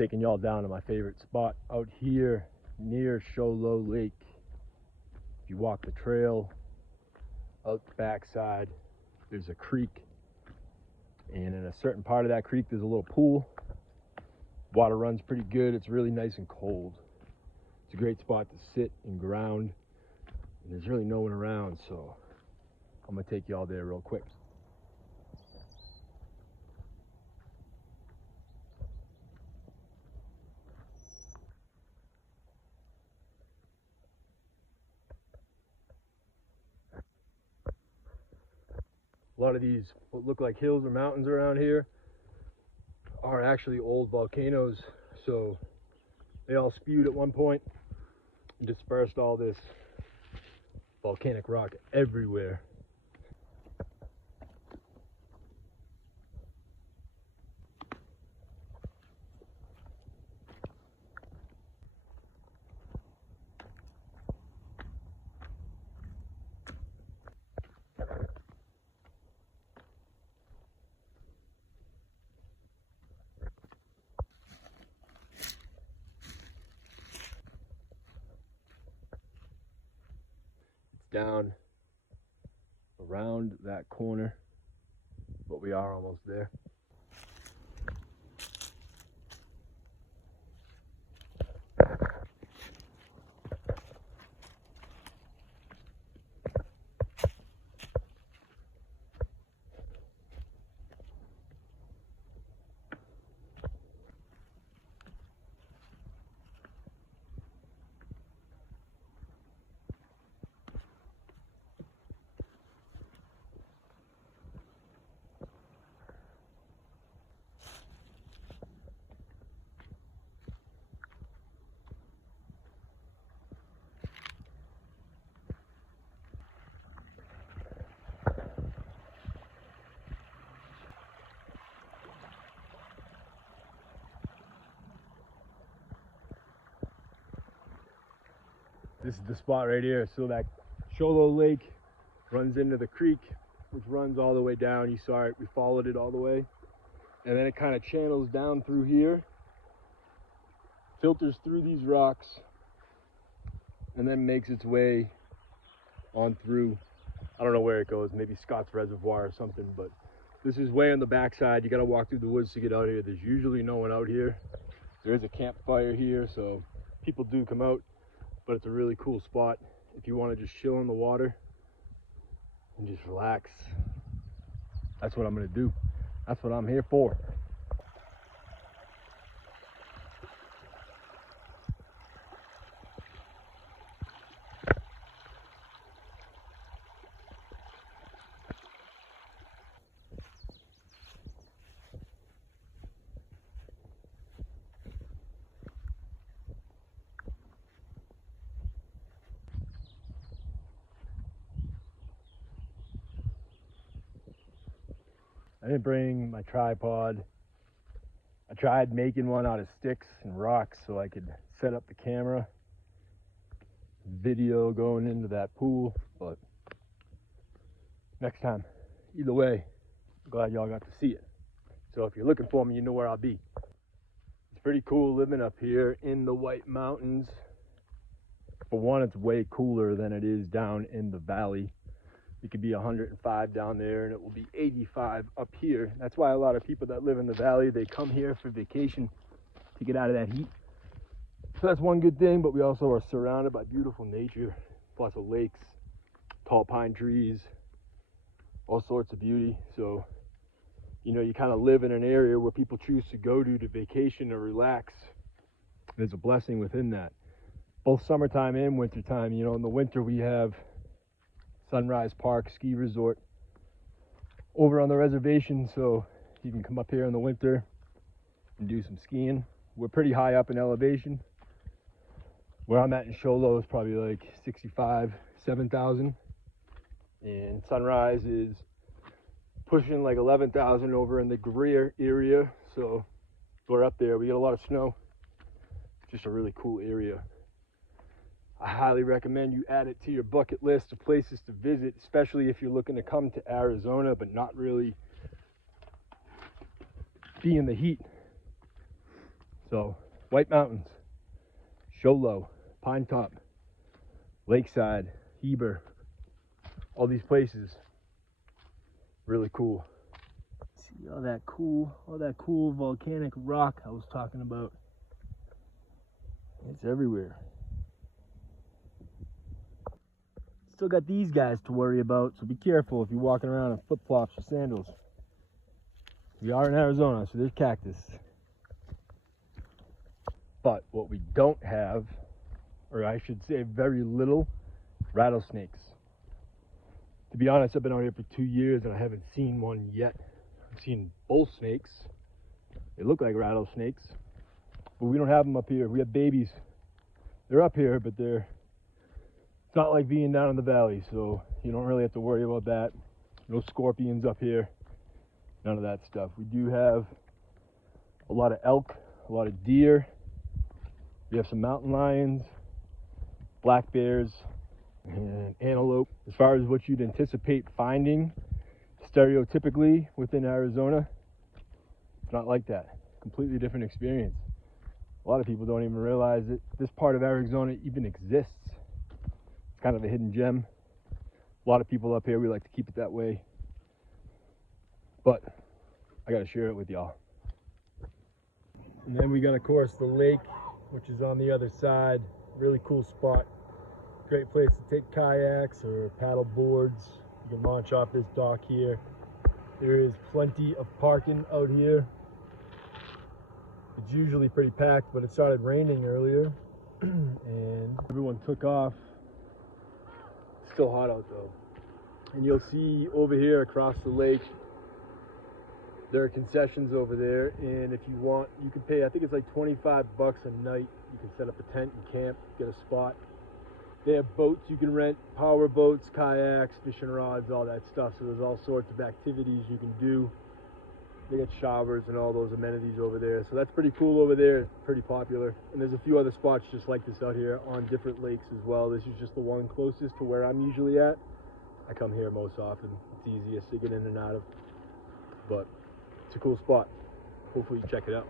taking y'all down to my favorite spot out here near Show Low Lake. If you walk the trail out the backside, there's a creek, and in a certain part of that creek there's a little pool. Water runs pretty good. It's really nice and cold. It's a great spot to sit and ground, and there's really no one around, so I'm gonna take y'all there real quick. A lot of these, what look like hills or mountains around here, are actually old volcanoes. So they all spewed at one point and dispersed all this volcanic rock everywhere. Down around that corner, but we are almost there. This is the spot right here. So that Show Low Lake runs into the creek, which runs all the way down. You saw it, we followed it all the way. And then it kind of channels down through here, filters through these rocks, and then makes its way on through. I don't know where it goes, maybe Scott's Reservoir or something, but this is way on the backside. You gotta walk through the woods to get out here. There's usually no one out here. There is a campfire here, so people do come out. But it's a really cool spot if you want to just chill in the water and just relax. That's what I'm going to do. That's what I'm here for. I didn't bring my tripod. I tried making one out of sticks and rocks so I could set up the camera, video going into that pool, but next time. Either way, I'm glad y'all got to see it. So if you're looking for me, you know where I'll be. It's pretty cool living up here in the White Mountains. For one, it's way cooler than it is down in the valley. It could be 105 down there and it will be 85 up here. That's why a lot of people that live in the valley, they come here for vacation to get out of that heat. So that's one good thing, but we also are surrounded by beautiful nature, lots of lakes, tall pine trees, all sorts of beauty. So, you know, you kind of live in an area where people choose to go to vacation or relax. There's a blessing within that. Both summertime and wintertime. You know, in the winter we have Sunrise Park Ski Resort over on the reservation, so you can come up here in the winter and do some skiing. We're pretty high up in elevation. Where I'm at in Show Low is probably like 65, 7,000, and Sunrise is pushing like 11,000 over in the Greer area. So we're up there. We get a lot of snow. Just a really cool area. I highly recommend you add it to your bucket list of places to visit, especially if you're looking to come to Arizona but not really be in the heat. So, White Mountains, Show Low, Pine Top, Lakeside, Heber, all these places, really cool. See all that cool volcanic rock I was talking about. It's everywhere. Still got these guys to worry about, so be careful if you're walking around in flip-flops or sandals. We are in Arizona, so there's cactus. But what we don't have, or I should say very little, rattlesnakes. To be honest, I've been out here for 2 years and I haven't seen one yet. I've seen bull snakes. They look like rattlesnakes, but we don't have them up here. We have babies. They're up here, but it's not like being down in the valley, so you don't really have to worry about that. No scorpions up here, none of that stuff. We do have a lot of elk, a lot of deer. We have some mountain lions, black bears, and antelope. As far as what you'd anticipate finding stereotypically within Arizona, it's not like that. Completely different experience. A lot of people don't even realize that this part of Arizona even exists. It's kind of a hidden gem. A lot of people up here, we like to keep it that way. But I gotta share it with y'all. And then we got, of course, the lake, which is on the other side. Really cool spot. Great place to take kayaks or paddle boards. You can launch off this dock here. There is plenty of parking out here. It's usually pretty packed, but it started raining earlier and everyone took off. It's still hot out though. And you'll see over here across the lake, there are concessions over there, and if you want, you can pay, I think it's like 25 bucks a night. You can set up a tent and camp, get a spot. They have boats you can rent, power boats, kayaks, fishing rods, all that stuff. So there's all sorts of activities you can do. They got showers and all those amenities over there. So that's pretty cool over there. It's pretty popular. And there's a few other spots just like this out here on different lakes as well. This is just the one closest to where I'm usually at. I come here most often. It's easiest to get in and out of. But it's a cool spot. Hopefully you check it out.